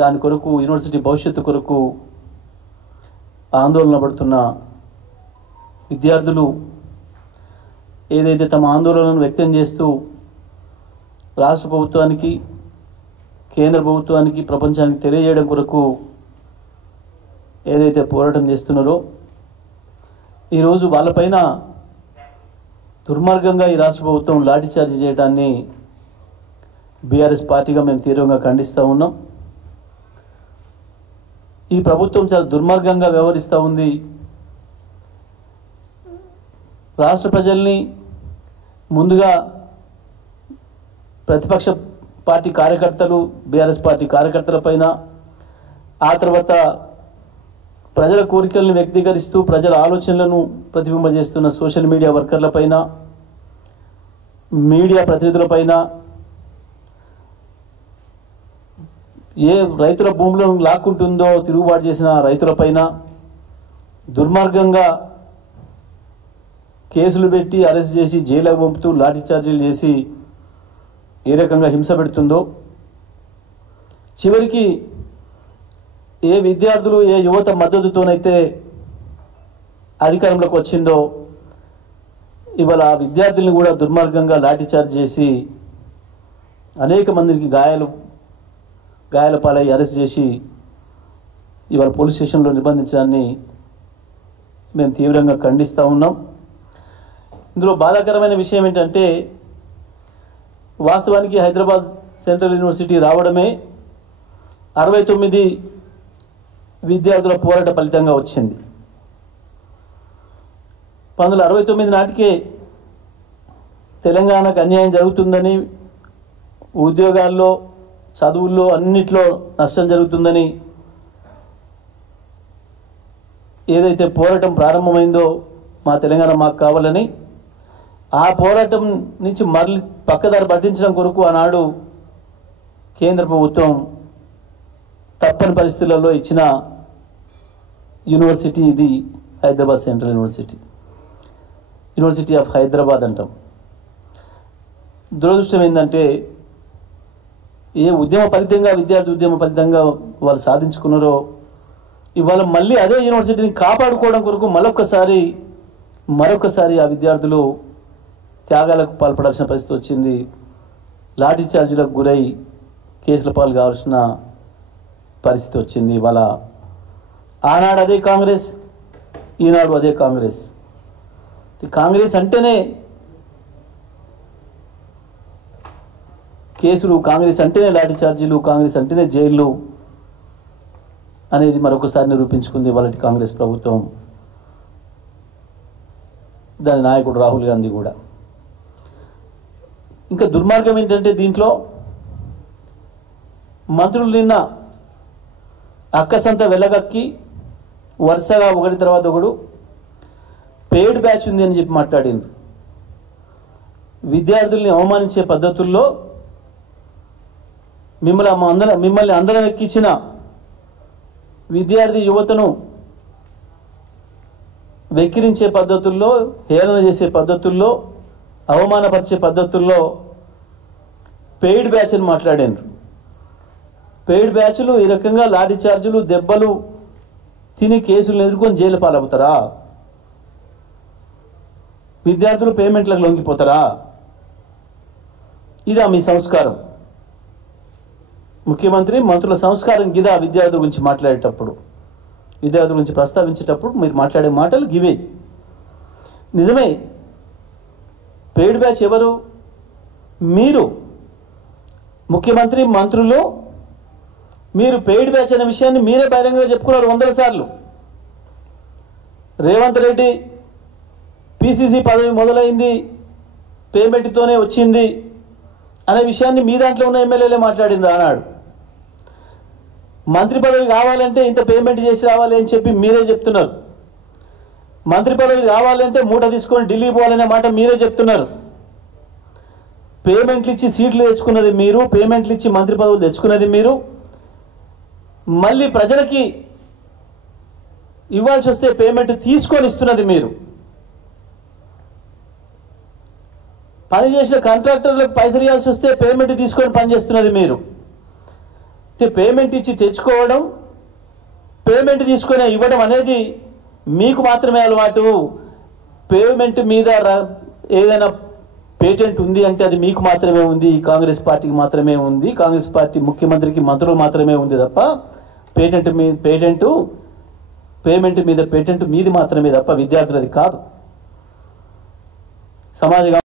దాని కొరకు యూనివర్సిటీ భవిష్యత్తు కొరకు ఆందోళన పడుతున్న విద్యార్థులు ఏదైతే తమ ఆందోళనను వ్యక్తం చేస్తూ రాష్ట్ర ప్రభుత్వానికి కేంద్ర ప్రభుత్వానికి ప్రపంచానికి తెలియజేయడం కొరకు ఏదైతే పోరాటం చేస్తున్నారో ఈరోజు వాళ్ళపైన దుర్మార్గంగా ఈ రాష్ట్ర ప్రభుత్వం లాఠీచార్జ్ చేయడాన్ని బీఆర్ఎస్ పార్టీగా మేము తీవ్రంగా ఖండిస్తూ ఉన్నాం. ఈ ప్రభుత్వం చాలా దుర్మార్గంగా వ్యవహరిస్తూ ఉంది. రాష్ట్ర ప్రజల్ని ముందుగా ప్రతిపక్ష పార్టీ కార్యకర్తలు బీఆర్ఎస్ పార్టీ కార్యకర్తలపైన, ఆ తర్వాత ప్రజల కోరికలను వ్యక్తీకరిస్తూ ప్రజల ఆలోచనలను ప్రతిబింబజేస్తున్న సోషల్ మీడియా వర్కర్లపైన, మీడియా ప్రతినిధులపైన, ఏ రైతుల భూములను లాక్కుంటుందో తిరుగుబాటు చేసిన రైతులపైన దుర్మార్గంగా కేసులు పెట్టి అరెస్ట్ చేసి జైలుకు పంపుతూ లాఠీచార్జీలు చేసి ఏ రకంగా హింస పెడుతుందో, చివరికి ఏ విద్యార్థులు ఏ యువత మద్దతుతోనైతే అధికారంలోకి వచ్చిందో ఇవాళ ఆ విద్యార్థుల్ని కూడా దుర్మార్గంగా లాఠీచార్జ్ చేసి అనేక మందికి గాయాల పాలై అరెస్ట్ చేసి ఇవాళ పోలీస్ స్టేషన్లో నిర్బంధించడాన్ని మేము తీవ్రంగా ఖండిస్తూ ఉన్నాం. ఇందులో బాధాకరమైన విషయం ఏంటంటే వాస్తవానికి హైదరాబాద్ సెంట్రల్ యూనివర్సిటీ రావడమే 69 విద్యార్థుల పోరాట ఫలితంగా వచ్చింది. 1969 నాటికే తెలంగాణకు అన్యాయం జరుగుతుందని, ఉద్యోగాల్లో చదువుల్లో అన్నిట్లో నష్టం జరుగుతుందని ఏదైతే పోరాటం ప్రారంభమైందో మా తెలంగాణ మాకు కావాలని, ఆ పోరాటం నుంచి మరలి పక్కదారి పట్టించడం కొరకు ఆనాడు కేంద్ర ప్రభుత్వం తప్పని పరిస్థితులలో ఇచ్చిన యూనివర్సిటీ ఇది Hyderabad central university of Hyderabad అంటాం. దురదృష్టం ఏంటంటే ఏ ఉద్యమ ఫలితంగా విద్యార్థి ఉద్యమ ఫలితంగా వాళ్ళు సాధించుకున్నారో ఇవాళ మళ్ళీ అదే యూనివర్సిటీని కాపాడుకోవడం కొరకు మరొకసారి ఆ విద్యార్థులు త్యాగాలకు పాల్పడాల్సిన పరిస్థితి వచ్చింది. లాఠీ చార్జీలకు గురై కేసుల పాలు కావాల్సిన పరిస్థితి వచ్చింది. ఇవాళ ఆనాడు అదే కాంగ్రెస్, ఈనాడు అదే కాంగ్రెస్. కాంగ్రెస్ అంటేనే కేసులు, కాంగ్రెస్ అంటేనే లాఠీ చార్జీలు, కాంగ్రెస్ అంటేనే జైళ్ళు అనేది మరొకసారి నిరూపించుకుంది వాళ్ళ కాంగ్రెస్ ప్రభుత్వం, దాని నాయకుడు రాహుల్ గాంధీ కూడా. ఇంకా దుర్మార్గం ఏంటంటే దీంట్లో మంత్రులు నిన్న అక్కసంత వెళ్ళగక్కి వరుసగా ఒకటి తర్వాత ఒకడు పెయిడ్ బ్యాచ్ ఉంది అని చెప్పి మాట్లాడింది. విద్యార్థుల్ని అవమానించే పద్ధతుల్లో మిమ్మల్ని అందరం ఎక్కించిన విద్యార్థి యువతను వెక్కిరించే పద్ధతుల్లో, హేళన చేసే పద్ధతుల్లో, అవమానపరిచే పద్ధతుల్లో పెయిడ్ బ్యాచ్ అని మాట్లాడారు. పెయిడ్ బ్యాచ్లు ఈ రకంగా లాఠీ చార్జీలు, దెబ్బలు తిని కేసులు ఎదుర్కొని జైలు పాలవుతారా? విద్యార్థులు పేమెంట్లకు లొంగిపోతారా? ఇదా మీ సంస్కారం? ముఖ్యమంత్రి మంత్రుల సంస్కారం గిదా? విద్యార్థుల గురించి మాట్లాడేటప్పుడు, విద్యార్థుల గురించి ప్రస్తావించేటప్పుడు మీరు మాట్లాడే మాటలు గివే. నిజమే, పెయిడ్ బ్యాచ్ ఎవరు? మీరు ముఖ్యమంత్రి, మంత్రులు. మీరు పెయిడ్ బ్యాచ్ అనే విషయాన్ని మీరే బహిరంగంగా చెప్పుకున్నారు 100 సార్లు. రేవంత్ రెడ్డి పిసిసి పదవి మొదలైంది పేమెంట్తోనే వచ్చింది అనే విషయాన్ని మీ దాంట్లో ఉన్న ఎమ్మెల్యేలే మాట్లాడింది ఆనాడు. మంత్రి పదవి కావాలంటే ఇంత పేమెంట్ చేసి రావాలి అని చెప్పి మీరే చెప్తున్నారు. మంత్రి పదవి కావాలంటే మూట తీసుకొని ఢిల్లీ పోవాలనే మాట మీరే చెప్తున్నారు. పేమెంట్లు ఇచ్చి సీట్లు తెచ్చుకున్నది మీరు, పేమెంట్లు ఇచ్చి మంత్రి పదవులు తెచ్చుకున్నది మీరు. మళ్ళీ ప్రజలకి ఇవ్వాల్సి వస్తే పేమెంట్ తీసుకొని ఇస్తున్నది మీరు. పనిచేసిన కాంట్రాక్టర్లకు పైసలు ఇవ్వాల్సి వస్తే పేమెంట్ తీసుకొని పనిచేస్తున్నది మీరు. పేమెంట్ ఇచ్చి తెచ్చుకోవడం, పేమెంట్ తీసుకునే ఇవ్వడం అనేది మీకు మాత్రమే అలవాటు. పేమెంట్ మీద ఏదైనా పేటెంట్ ఉంది అంటే అది మీకు మాత్రమే ఉంది, కాంగ్రెస్ పార్టీకి మాత్రమే ఉంది, కాంగ్రెస్ పార్టీ ముఖ్యమంత్రికి మంత్రులు మాత్రమే ఉంది తప్ప పేమెంట్ మీద పేటెంట్ మీది మాత్రమే తప్ప విద్యార్థులది కాదు. సమాజ